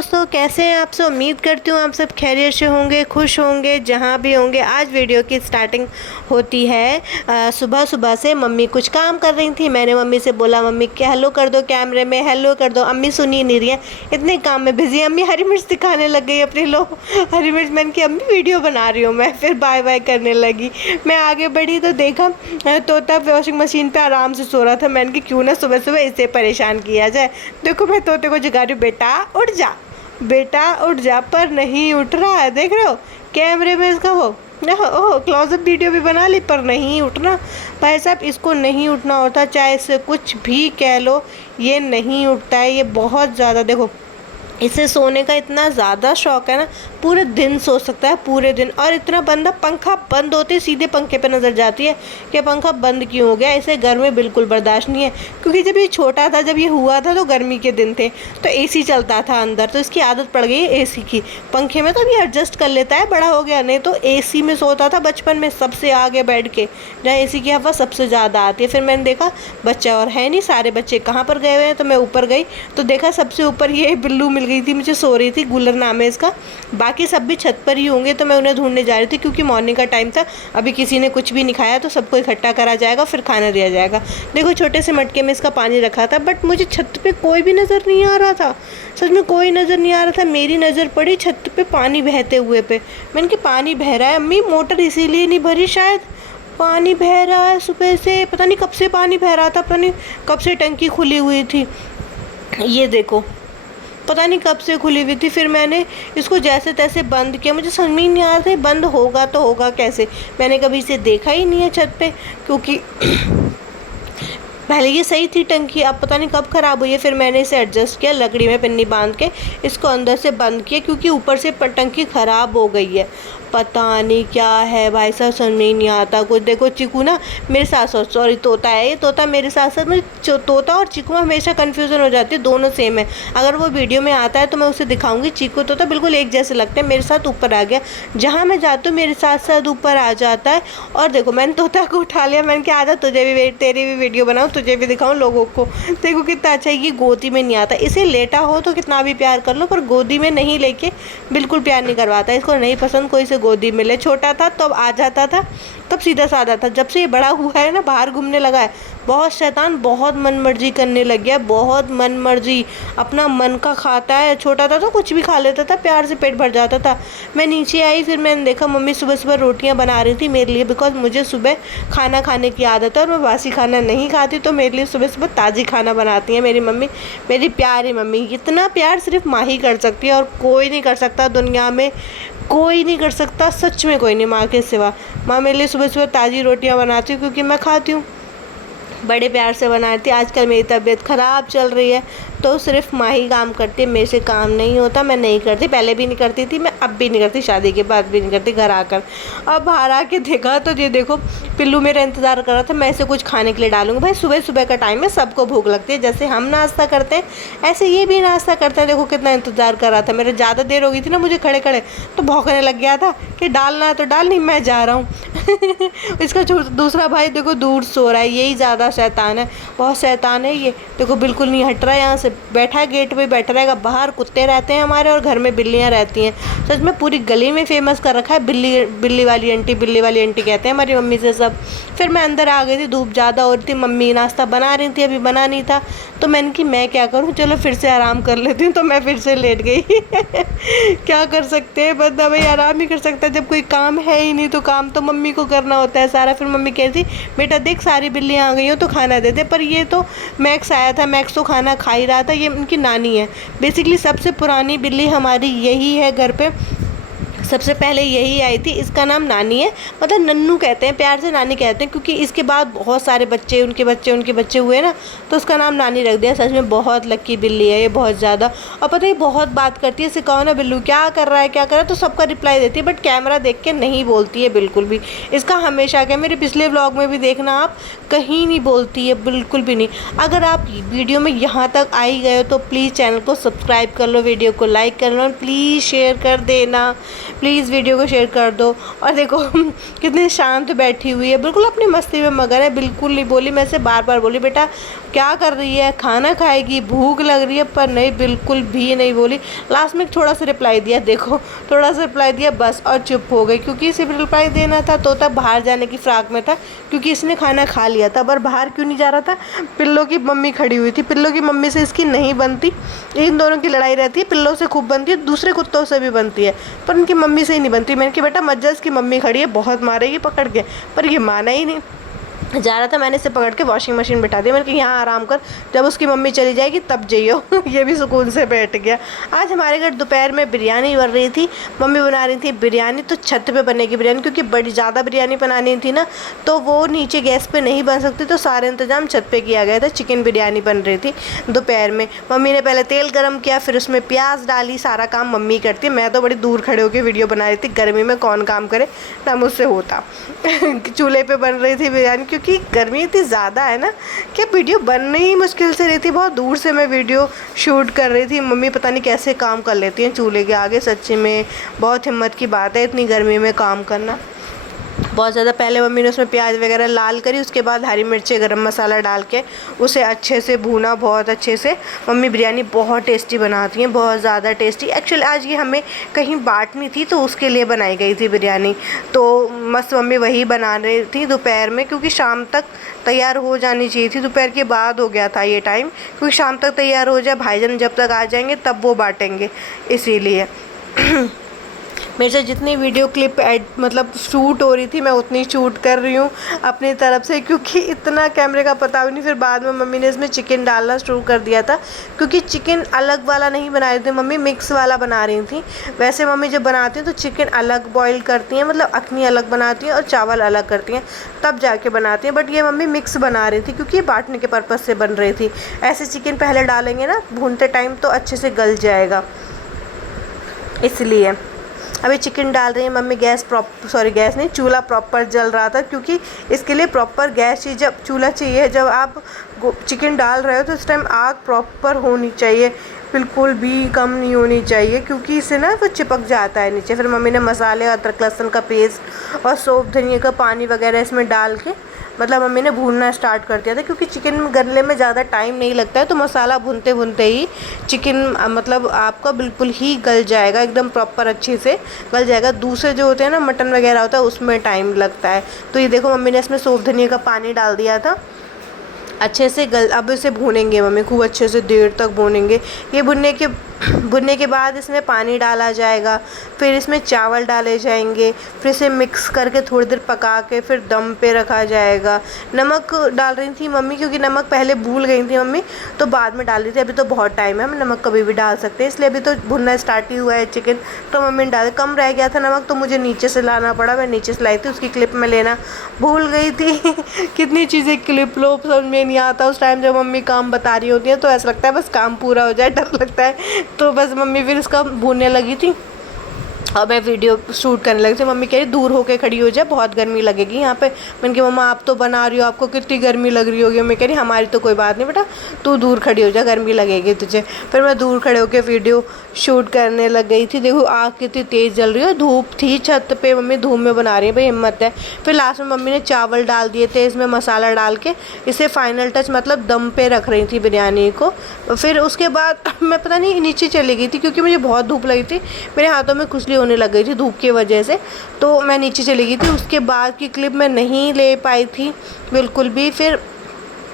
दोस्तों, कैसे हैं आप सब। उम्मीद करती हूँ आप सब खैरियत से होंगे, खुश होंगे जहाँ भी होंगे। आज वीडियो की स्टार्टिंग होती है सुबह सुबह से। मम्मी कुछ काम कर रही थी। मैंने मम्मी से बोला, मम्मी क्या हेलो कर दो, कैमरे में हेलो कर दो। अम्मी सुनी नहीं रही है, इतने काम में बिजी। अम्मी हरी मिर्च दिखाने लग गई अपनी। लो हरी मिर्च। मैंने की अम्मी वीडियो बना रही हूँ मैं। फिर बाय बाय करने लगी। मैं आगे बढ़ी तो देखा तोता वॉशिंग मशीन पर आराम से सो रहा था। मैंने कि क्यों ना सुबह सुबह इसे परेशान किया जाए। देखो मैं तोते को जगा रही हूँ, बेटा उठ जा, बेटा उठ जा, पर नहीं उठ रहा है। देख रहे हो कैमरे में इसका वो ओह क्लोजअप वीडियो भी बना ली, पर नहीं उठना। भाई साहब इसको नहीं उठना होता, चाहे इसे कुछ भी कह लो, ये नहीं उठता है। ये बहुत ज़्यादा, देखो इसे सोने का इतना ज़्यादा शौक है ना, पूरे दिन सो सकता है, पूरे दिन। और इतना बंदा, पंखा बंद होते सीधे पंखे पे नज़र जाती है कि पंखा बंद क्यों हो गया। इसे गर्मी बिल्कुल बर्दाश्त नहीं है, क्योंकि जब ये छोटा था, जब ये हुआ था तो गर्मी के दिन थे, तो एसी चलता था अंदर, तो इसकी आदत पड़ गई है एसी की। पंखे में तो अभी एडजस्ट कर लेता है, बड़ा हो गया। नहीं तो एसी में सोता था बचपन में, सबसे आगे बैठ के, जहाँ एसी की हवा सबसे ज़्यादा आती है। फिर मैंने देखा बच्चा और है नहीं, सारे बच्चे कहाँ पर गए हुए हैं, तो मैं ऊपर गई तो देखा सबसे ऊपर ये बिल्लू मिल गई थी मुझे, सो रही थी। गुलर नाम है इसका। बाकी सब भी छत पर ही होंगे, तो मैं उन्हें ढूंढने जा रही थी, क्योंकि मॉर्निंग का टाइम था। अभी किसी ने कुछ भी नहीं खाया तो सबको इकट्ठा करा जाएगा, फिर खाना दिया जाएगा। देखो छोटे से मटके में इसका पानी रखा था, बट मुझे छत पे कोई भी नज़र नहीं आ रहा था। सच में कोई नज़र नहीं आ रहा था। मेरी नज़र पड़ी छत पे पानी बहते हुए पे। मैंने कि पानी बह रहा है अम्मी, मोटर इसीलिए नहीं भरी शायद, पानी बह रहा है सुबह से। पता नहीं कब से पानी बह रहा था, पता नहीं कब से टंकी खुली हुई थी। ये देखो पता नहीं कब से खुली हुई थी। फिर मैंने इसको जैसे तैसे बंद किया। मुझे समझ में नहीं आ रहा था बंद होगा तो होगा कैसे। मैंने कभी इसे देखा ही नहीं है छत पे, क्योंकि पहले ये सही थी टंकी, अब पता नहीं कब ख़राब हुई है। फिर मैंने इसे एडजस्ट किया, लकड़ी में पिन्नी बांध के इसको अंदर से बंद किया, क्योंकि ऊपर से टंकी ख़राब हो गई है। पता नहीं क्या है भाई साहब, समझ में ही नहीं आता कुछ। देखो चीकू ना मेरे साथ साथ, सॉरी तोता है ये, तोता मेरे साथ साथ। मुझे तोता और चीकू में हमेशा कन्फ्यूज़न हो जाती है, दोनों सेम है। अगर वो वीडियो में आता है तो मैं उसे दिखाऊंगी। चीकू तोता बिल्कुल एक जैसे लगते हैं। मेरे साथ ऊपर आ गया, जहाँ मैं जाती हूँ मेरे साथ साथ ऊपर आ जाता है। और देखो मैंने तोता को उठा लिया। मैंने कहा आजा तुझे भी, तेरी भी वीडियो बनाऊँ, तुझे भी दिखाऊँ लोगों को। देखो कितना अच्छा है। ये गोदी में नहीं आता। इसे लेटा हो तो कितना भी प्यार कर लो, पर गोदी में नहीं लेके बिल्कुल प्यार नहीं करवाता। इसको नहीं पसंद कोई से गोदी मिले। छोटा था तब आ जाता था, तब सीधा साधा था। जब से ये बड़ा हुआ है ना, बाहर घूमने लगा है, बहुत शैतान, बहुत मन मर्जी करने लग गया, बहुत मन मर्जी, अपना मन का खाता है। छोटा था तो कुछ भी खा लेता था, प्यार से पेट भर जाता था। मैं नीचे आई, फिर मैंने देखा मम्मी सुबह सुबह रोटियां बना रही थी मेरे लिए, बिकॉज मुझे सुबह खाना खाने की आदत है और मैं बासी खाना नहीं खाती, तो मेरे लिए सुबह सुबह ताज़ी खाना बनाती है मेरी मम्मी। मेरी प्यारी मम्मी। इतना प्यार सिर्फ माँ ही कर सकती है, और कोई नहीं कर सकता दुनिया में, कोई नहीं कर सकता, सच में कोई नहीं माँ के सिवा। माँ मेरे लिए सुबह सुबह ताज़ी रोटियाँ बनाती हूँ, क्योंकि मैं खाती हूँ, बड़े प्यार से बनाती। आजकल मेरी तबीयत ख़राब चल रही है, तो सिर्फ माँ ही काम करती है, मेरे से काम नहीं होता। मैं नहीं करती, पहले भी नहीं करती थी, मैं अब भी नहीं करती, शादी के बाद भी नहीं करती। घर आकर अब बाहर आके देखा तो ये देखो पिल्लू मेरा इंतज़ार कर रहा था, मैं इसे कुछ खाने के लिए डालूंगी। भाई सुबह सुबह का टाइम है, सबको भूख लगती है। जैसे हम नाश्ता करते हैं ऐसे ये भी नाश्ता करता है। देखो कितना इंतज़ार कर रहा था मेरा। ज़्यादा देर हो गई थी ना मुझे खड़े खड़े, तो भौंकने लग गया था कि डालना है तो डाल, नहीं मैं जा रहा हूँ। इसका दूसरा भाई देखो दूर सो रहा है, यही ज़्यादा शैतान है, बहुत शैतान है ये। देखो बिल्कुल नहीं हट रहा है, यहाँ से बैठा है, गेट पे बैठा रहेगा। बाहर कुत्ते रहते हैं हमारे, और घर में बिल्लियाँ रहती हैं। सच में पूरी गली में फेमस कर रखा है, बिल्ली बिल्ली वाली आंटी, बिल्ली वाली आंटी कहते हैं हमारी मम्मी से सब। फिर मैं अंदर आ गई थी, धूप ज़्यादा हो रही थी, मम्मी नाश्ता बना रही थी, अभी बना नहीं था, तो मैंने कि मैं क्या करूँ, चलो फिर से आराम कर लेती हूँ। तो मैं फिर से लेट गई। क्या कर सकते हैं बंदा, भाई आराम ही कर सकता है। जब कोई काम है ही नहीं तो काम तो मम्मी को करना होता है सारा। फिर मम्मी कहती बेटा देख सारी बिल्लियाँ आ गई हो तो खाना दे दे। पर ये तो मैक्स आया था, मैक्स तो खाना खा ही रहा था। ये उनकी नानी है बेसिकली, सबसे पुरानी बिल्ली हमारी यही है घर पे, सबसे पहले यही आई थी। इसका नाम नानी है, मतलब नन्नू कहते हैं, प्यार से नानी कहते हैं, क्योंकि इसके बाद बहुत सारे बच्चे, उनके बच्चे हुए ना, तो उसका नाम नानी रख दिया। सच में बहुत लक्की बिल्ली है ये, बहुत ज़्यादा। और पता है बहुत बात करती है। इसे कहो ना बिल्लू क्या कर रहा है क्या कर रहा है, तो सबका रिप्लाई देती है, बट कैमरा देख के नहीं बोलती है बिल्कुल भी। इसका हमेशा क्या, मेरे पिछले व्लॉग में भी देखना आप, कहीं नहीं बोलती है बिल्कुल भी नहीं। अगर आप वीडियो में यहाँ तक आ ही गए हो तो प्लीज़ चैनल को सब्सक्राइब कर लो, वीडियो को लाइक कर लो, प्लीज़ शेयर कर देना। प्लीज़ वीडियो को शेयर कर दो। और देखो कितनी शांत बैठी हुई है, बिल्कुल अपनी मस्ती में मगन है, बिल्कुल नहीं बोली। मैं से बार बार बोली बेटा क्या कर रही है, खाना खाएगी, भूख लग रही है, पर नहीं, बिल्कुल भी नहीं बोली। लास्ट में थोड़ा सा रिप्लाई दिया, देखो थोड़ा सा रिप्लाई दिया बस, और चुप हो गई। क्योंकि इसे रिप्लाई देना था तो तब बाहर जाने की फ्राक में था, क्योंकि इसने खाना खा लिया था। पर बाहर क्यों नहीं जा रहा था, पिल्लो की मम्मी खड़ी हुई थी, पिल्लो की मम्मी से इसकी नहीं बनती। इन दोनों की लड़ाई रहती है, पिल्लो से खूब बनती है, दूसरे कुत्तों से भी बनती है, पर उनकी मम्मी से ही नहीं बनती। मैंने कहा बेटा मत जा, इसकी मम्मी खड़ी है, बहुत मारेगी पकड़ के, पर ये माना ही नहीं। जा रहा था, मैंने इसे पकड़ के वॉशिंग मशीन बिठा दी। मैंने कहा यहाँ आराम कर, जब उसकी मम्मी चली जाएगी तब जाइयो। ये भी सुकून से बैठ गया। आज हमारे घर दोपहर में बिरयानी बन रही थी, मम्मी बना रही थी बिरयानी। तो छत पे बनेगी बिरयानी, क्योंकि बड़ी ज़्यादा बिरयानी बनानी थी ना, तो वो नीचे गैस पे नहीं बन सकती, तो सारे इंतजाम छत पे किया गया था। चिकन बिरयानी बन रही थी दोपहर में। मम्मी ने पहले तेल गर्म किया, फिर उसमें प्याज डाली, सारा काम मम्मी करती है। मैं तो बड़ी दूर खड़े होकर वीडियो बना रही थी, गर्मी में कौन काम करे, ना मुझसे होता। चूल्हे पे बन रही थी बिरयानी, क्योंकि गर्मी इतनी ज़्यादा है ना कि वीडियो बनने ही मुश्किल से रही थी। बहुत दूर से मैं वीडियो शूट कर रही थी। मम्मी पता नहीं कैसे काम कर लेती हैं चूल्हे के आगे, सच्ची में बहुत हिम्मत की बात है इतनी गर्मी में काम करना, बहुत ज़्यादा। पहले मम्मी ने उसमें प्याज वगैरह लाल करी, उसके बाद हरी मिर्ची गरम मसाला डाल के उसे अच्छे से भूना, बहुत अच्छे से। मम्मी बिरयानी बहुत टेस्टी बनाती हैं, बहुत ज़्यादा टेस्टी। एक्चुअली आज ये हमें कहीं बांटनी थी, तो उसके लिए बनाई गई थी बिरयानी। तो मस्त मम्मी वही बना रही थी दोपहर में, क्योंकि शाम तक तैयार हो जानी चाहिए थी। दोपहर के बाद हो गया था ये टाइम, क्योंकि शाम तक तैयार हो जाए, भाईजान जब तक आ जाएंगे तब वो बांटेंगे, इसीलिए। मेरे से जितनी वीडियो क्लिप मतलब शूट हो रही थी, मैं उतनी शूट कर रही हूँ अपनी तरफ से, क्योंकि इतना कैमरे का पता भी नहीं। फिर बाद में मम्मी ने इसमें चिकन डालना शुरू कर दिया था, क्योंकि चिकन अलग वाला नहीं बना रही थी मम्मी, मिक्स वाला बना रही थी। वैसे मम्मी जब बनाती हैं तो चिकन अलग बॉईल करती हैं, मतलब अखनी अलग बनाती हैं और चावल अलग करती हैं, तब जाके बनाती हैं। बट ये मम्मी मिक्स बना रही थी, क्योंकि ये बांटने के पर्पज़ से बन रही थी। ऐसे चिकन पहले डालेंगे ना भूनते टाइम तो अच्छे से गल जाएगा, इसलिए। अभी चिकन डाल रही है मम्मी। गैस गैस नहीं, चूल्हा प्रॉपर जल रहा था, क्योंकि इसके लिए प्रॉपर गैस चाहिए, जब चूल्हा चाहिए। जब आप चिकन डाल रहे हो तो इस टाइम आग प्रॉपर होनी चाहिए, बिल्कुल भी कम नहीं होनी चाहिए, क्योंकि इससे ना वो चिपक जाता है नीचे। फिर मम्मी ने मसाले, अदरक लहसुन का पेस्ट और सौंफ धनिया का पानी वगैरह इसमें डाल के, मतलब मम्मी ने भूनना स्टार्ट कर दिया था, क्योंकि चिकन गलने में ज़्यादा टाइम नहीं लगता है। तो मसाला भूनते भूनते ही चिकन मतलब आपका बिल्कुल ही गल जाएगा, एकदम प्रॉपर अच्छे से गल जाएगा। दूसरे जो होते हैं ना मटन वगैरह होता है, उसमें टाइम लगता है। तो ये देखो मम्मी ने इसमें सौंफ धनिया का पानी डाल दिया था, अच्छे से अब इसे भूनेंगे मम्मी, खूब अच्छे से देर तक भूनेंगे। ये भुनने के बाद इसमें पानी डाला जाएगा, फिर इसमें चावल डाले जाएंगे, फिर इसे मिक्स करके थोड़ी देर पका के फिर दम पे रखा जाएगा। नमक डाल रही थी मम्मी, क्योंकि नमक पहले भूल गई थी मम्मी, तो बाद में डाल रही थी। अभी तो बहुत टाइम है, हम नमक कभी भी डाल सकते हैं, इसलिए अभी तो भुनना स्टार्ट ही हुआ है चिकन, तो मम्मी ने डाल। कम रह गया था नमक, तो मुझे नीचे से लाना पड़ा, मैं नीचे से लाई थी, उसकी क्लिप में लेना भूल गई थी। कितनी चीज़ें क्लिप लो समझ में नहीं आता उस टाइम, जब मम्मी काम बता रही होती है तो ऐसा लगता है बस काम पूरा हो जाए, डर लगता है। तो बस मम्मी फिर इसका भूनने लगी थी और मैं वीडियो शूट करने लगी थी। मम्मी कह रही दूर होके खड़ी हो जाए, बहुत गर्मी लगेगी यहाँ पे। मैंने कहा मम्मा आप तो बना रही हो, आपको कितनी गर्मी लग रही होगी। मैं कह रही हमारी तो कोई बात नहीं बेटा, तू दूर खड़ी हो जा, गर्मी लगेगी तुझे। फिर मैं दूर खड़े होकर वीडियो शूट करने लग गई थी। देखो आग कितनी तेज़ जल रही है, धूप थी छत पे, मम्मी धूप में बना रही है, भाई हिम्मत है। फिर लास्ट में मम्मी ने चावल डाल दिए थे, इसमें मसाला डाल के इसे फाइनल टच मतलब दम पे रख रही थी बिरयानी को। फिर उसके बाद मैं पता नहीं नीचे चली गई थी, क्योंकि मुझे बहुत धूप लगी थी, मेरे हाथों में खुजली होने लग गई थी धूप की वजह से, तो मैं नीचे चली गई थी। उसके बाद की क्लिप मैं नहीं ले पाई थी बिल्कुल भी। फिर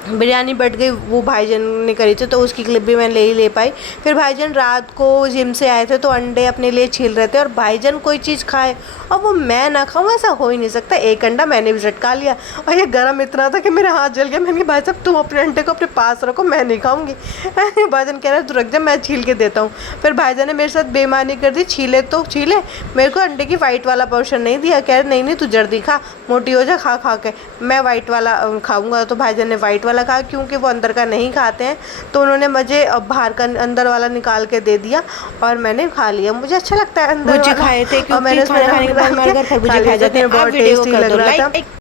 बिरयानी बढ़ गई, वो भाईजान ने करी थी, तो उसकी क्लिप भी मैं ले पाई। फिर भाईजान रात को जिम से आए थे, तो अंडे अपने लिए छील रहे थे, और भाईजान कोई चीज़ खाए और वो मैं ना खाऊं, ऐसा हो ही नहीं सकता। एक अंडा मैंने भी झटका लिया, और ये गर्म इतना था कि मेरा हाथ जल गया। मैंने कहा भाई साहब तुम अपने अंडे को अपने पास रखो, मैं नहीं खाऊंगी। भाईजान कह रहा है तू रख जा, मैं छील के देता हूँ। फिर भाईजान ने मेरे साथ बेईमानी कर दी, छीले तो छीले, मेरे को अंडे की वाइट वाला पोर्शन नहीं दिया। कह रहे नहीं तू जल्दी खा, मोटी हो जा, खा के मैं वाइट वाला खाऊंगा। तो भाईजान ने वाइट वाला खा, क्योंकि वो अंदर का नहीं खाते हैं, तो उन्होंने मुझे बाहर का अंदर वाला निकाल के दे दिया और मैंने खा लिया। मुझे अच्छा लगता है अंदर वाला, खाए थे, और मैंने खाने के बाद हमारे घर खरबूजे खाए जाते हैं, बहुत टेस्टी लग रहा था।